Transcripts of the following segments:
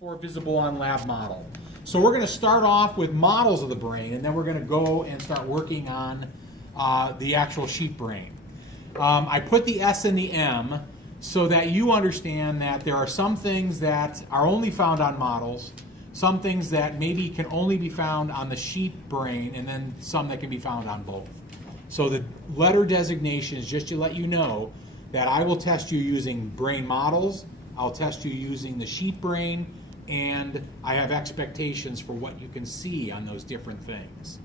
For visible on lab model. So we're going to start off with models of the brain, and then we're going to go and start working on the actual sheep brain. I put the S and the M so that you understand that there are some things that are only found on models, some things that maybe can only be found on the sheep brain, and then some that can be found on both. So the letter designation is just to let you know that I will test you using brain models, I'll test you using the sheep brain, and I have expectations for what you can see on those different things.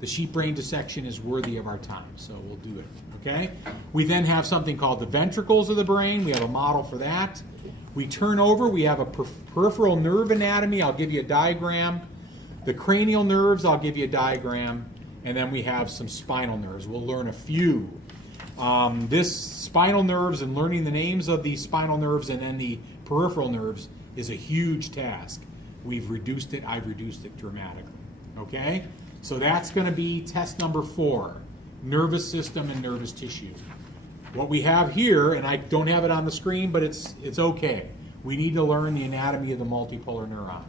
The sheep brain dissection is worthy of our time, so we'll do it, okay? We then have something called the ventricles of the brain. We have a model for that. We turn over, we have a peripheral nerve anatomy. I'll give you a diagram. The cranial nerves, I'll give you a diagram. And then we have some spinal nerves. We'll learn a few. This spinal nerves and learning the names of these spinal nerves and then the peripheral nerves is a huge task. I've reduced it dramatically, okay? So that's going to be test number 4, nervous system and nervous tissue. What we have here, and I don't have it on the screen, but it's okay. We need to learn the anatomy of the multipolar neuron.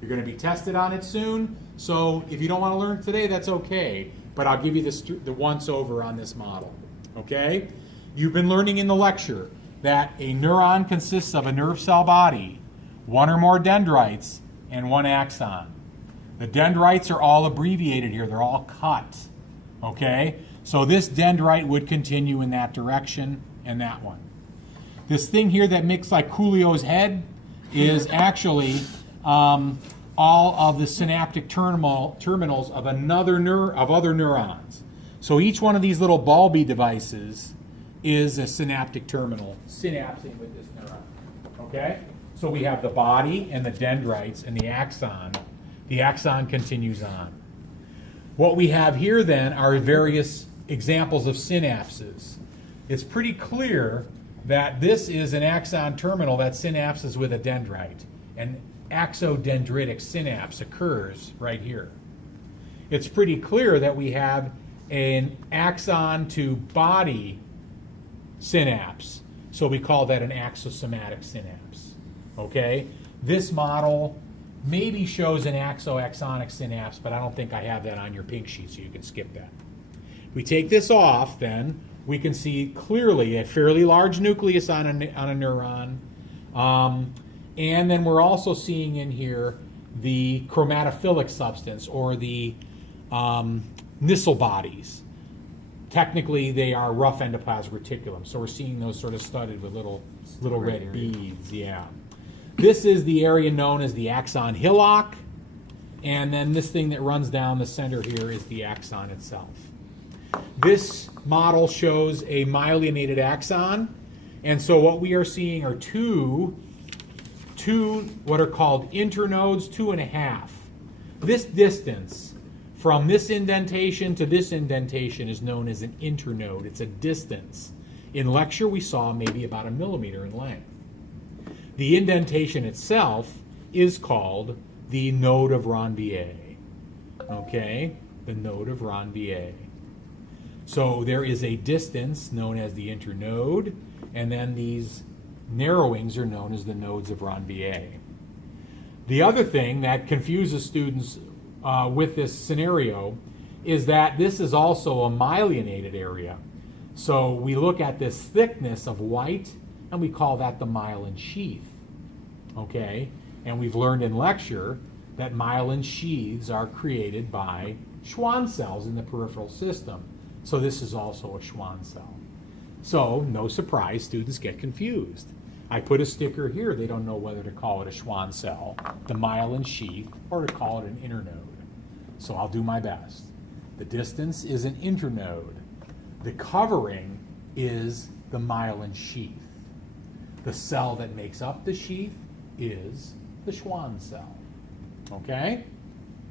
You're going to be tested on it soon, so if you don't want to learn today, that's okay, but I'll give you the once-over on this model, okay? You've been learning in the lecture that a neuron consists of a nerve cell body, 1 or more dendrites, and 1 axon. The dendrites are all abbreviated here. They're all cut, okay? So this dendrite would continue in that direction and that one. This thing here that looks like Coolio's head is actually all of the synaptic terminals of other neurons. So each one of these little bulby devices is a synaptic terminal synapsing with this neuron, okay? So we have the body and the dendrites and the axon. The axon continues on. What we have here then are various examples of synapses. It's pretty clear that this is an axon terminal that synapses with a dendrite. An axodendritic synapse occurs right here. It's pretty clear that we have an axon to body synapse. So we call that an axosomatic synapse. Okay? This model maybe shows an axoaxonic synapse, but I don't think I have that on your pink sheet, so you can skip that. If we take this off, then we can see clearly a fairly large nucleus on a neuron. And then we're also seeing in here the chromatophilic substance, or the Nissl bodies. Technically, they are rough endoplasmic reticulum, so we're seeing those sort of studded with little red beads, yeah. This is the area known as the axon hillock, and then this thing that runs down the center here is the axon itself. This model shows a myelinated axon, and so what we are seeing are two what are called internodes, 2.5. This distance from this indentation to this indentation is known as an internode. It's a distance. In lecture, we saw maybe about 1 millimeter in length. The indentation itself is called the node of Ranvier. Okay, the node of Ranvier. So there is a distance known as the internode, and then these narrowings are known as the nodes of Ranvier. The other thing that confuses students with this scenario is that this is also a myelinated area. So we look at this thickness of white, and we call that the myelin sheath, okay? And we've learned in lecture that myelin sheaths are created by Schwann cells in the peripheral system. So this is also a Schwann cell. So, no surprise, students get confused. I put a sticker here. They don't know whether to call it a Schwann cell, the myelin sheath, or to call it an internode. So I'll do my best. The distance is an internode. The covering is the myelin sheath. The cell that makes up the sheath is the Schwann cell. Okay?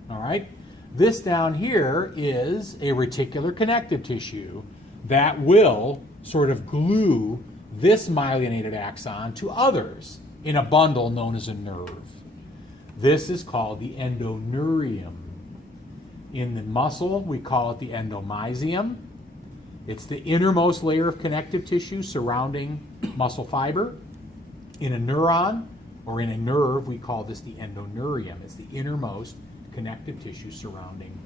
All right? This down here is a reticular connective tissue that will sort of glue this myelinated axon to others in a bundle known as a nerve. This is called the endoneurium. In the muscle, we call it the endomysium. It's the innermost layer of connective tissue surrounding muscle fiber. In a neuron, or in a nerve, we call this the endoneurium. It's the innermost connective tissue surrounding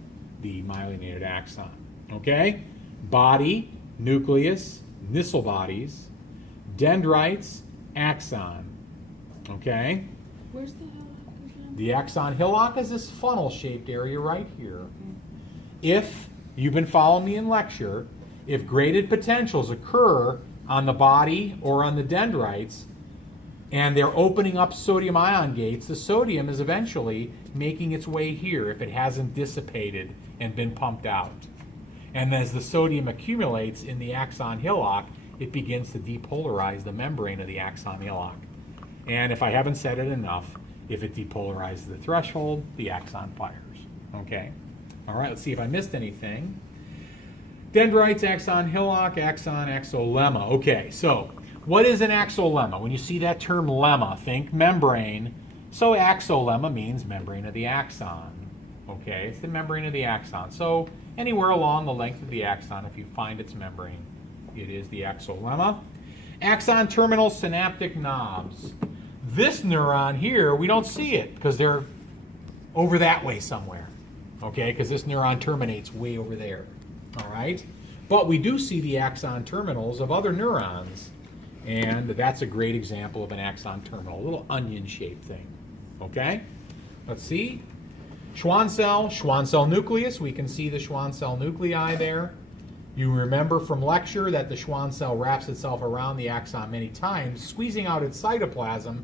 the myelinated axon. Okay? Body, nucleus, Nissl bodies, dendrites, axon. Okay? Where's the hillock again? The axon hillock is this funnel-shaped area right here. If you've been following me in lecture, if graded potentials occur on the body or on the dendrites, and they're opening up sodium ion gates, the sodium is eventually making its way here if it hasn't dissipated and been pumped out. And as the sodium accumulates in the axon hillock, it begins to depolarize the membrane of the axon hillock. And if I haven't said it enough, if it depolarizes the threshold, the axon fires. Okay? All right, let's see if I missed anything. Dendrites, axon hillock, axon axolemma. Okay, so what is an axolemma? When you see that term lemma, think membrane. So axolemma means membrane of the axon. Okay, it's the membrane of the axon. So anywhere along the length of the axon, if you find its membrane, it is the axolemma. Axon terminal synaptic knobs. This neuron here, we don't see it because they're over that way somewhere. Okay, because this neuron terminates way over there. All right, but we do see the axon terminals of other neurons, and that's a great example of an axon terminal, a little onion-shaped thing. Okay, let's see. Schwann cell nucleus. We can see the Schwann cell nuclei there. You remember from lecture that the Schwann cell wraps itself around the axon many times, squeezing out its cytoplasm,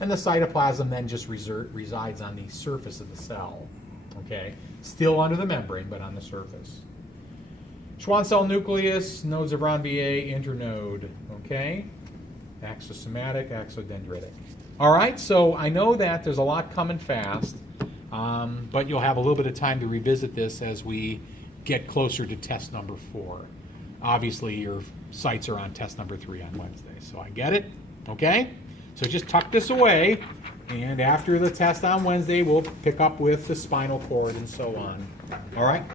and the cytoplasm then just resides on the surface of the cell. Okay, still under the membrane, but on the surface. Schwann cell nucleus, nodes of Ranvier, internode. Okay, axosomatic, axodendritic. All right, so I know that there's a lot coming fast, but you'll have a little bit of time to revisit this as we get closer to test number 4. Obviously, your sights are on test number 3 on Wednesday, so I get it. Okay, so just tuck this away, and after the test on Wednesday, we'll pick up with the spinal cord and so on. All right.